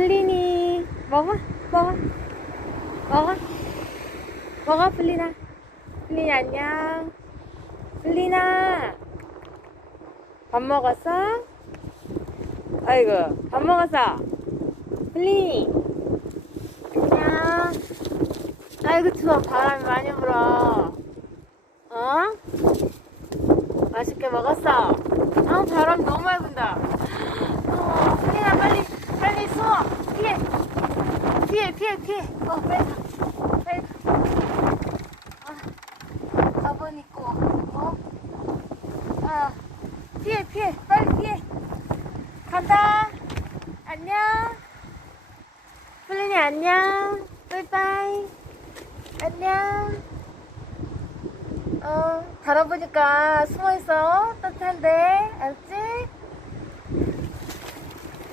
플리니 먹어 먹어 먹어 먹어 플리나. 플리니 안녕. 플리나 밥 먹었어? 아이고 밥 먹었어? 플리니 안녕. 아이고 추워. 바람이 많이 불어. 어? 맛있게 먹었어? 아 바람 너무 많이 분다. 플리나 빨리 빨리 숨어. 피해 피해 빨리 가 빨리 가. 가본 있고 피해 빨리 피해. 간다. 안녕 플리니 안녕. 빠이빠이 안녕. 바람 부니까 숨어있어. 따뜻한데 알았지?